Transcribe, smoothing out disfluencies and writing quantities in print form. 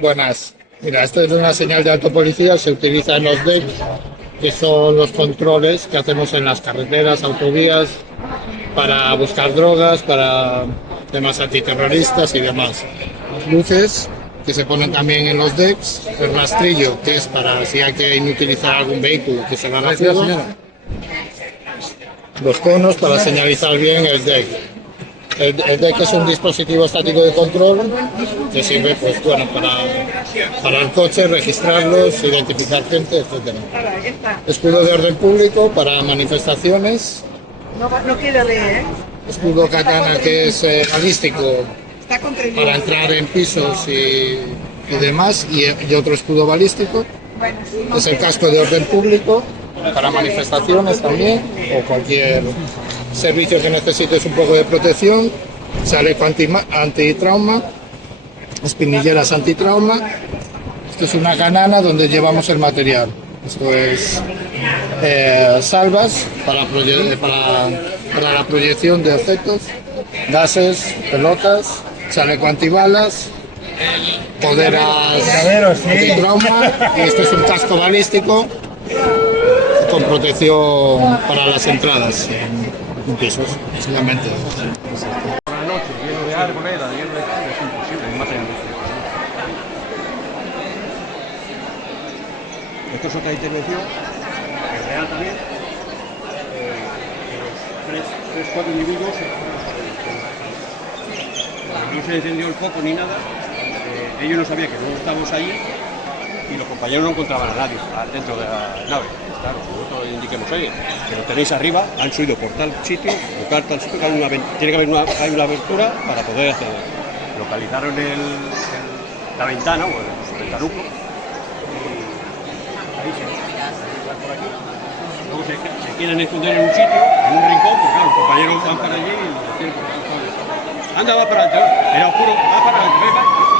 Buenas. Mira, esto es una señal de alto policía, se utiliza en los DEC, que son los controles que hacemos en las carreteras, autovías, para buscar drogas, para temas antiterroristas y demás. Luces que se ponen también en los decks, el rastrillo, que es para si hay que inutilizar algún vehículo que se va a fuego, los conos para señalizar bien el deck. El deck es un dispositivo estático de control que sirve pues, bueno, para el coche, registrarlos, identificar gente, etc. Escudo de orden público para manifestaciones. No quiere leer, ¿eh? Escudo katana que es balístico para entrar en pisos y demás, y otro escudo balístico. Es el casco de orden público para manifestaciones también, o cualquier servicio que necesites un poco de protección. Chaleco antitrauma, espinilleras antitrauma. Esto es una canana donde llevamos el material. Esto es salvas para la proyección de objetos, gases, pelotas, chaleco antibalas, poderas antitrauma, y este es un casco balístico con protección para las entradas en pisos, básicamente. Por la noche, lleno de arboleda, lleno de cosas, es imposible, más allá de esto es otra intervención, es real también, los cuatro individuos, no se encendió el foco ni nada, ellos no sabían que no estábamos allí y los compañeros no encontraban a nadie dentro de la nave. Claro, nosotros indiquemos, oye, que lo tenéis arriba, han subido por tal sitio, tocar tal sitio, tiene que haber hay una abertura para poder acceder. Localizaron la ventana, o el ventanuco, ahí se por aquí. Luego se quieren esconder en un sitio, en un rincón, porque claro, los compañeros van para allí y los tienen por aquí. Anda, va para adelante, era oscuro, va para adelante,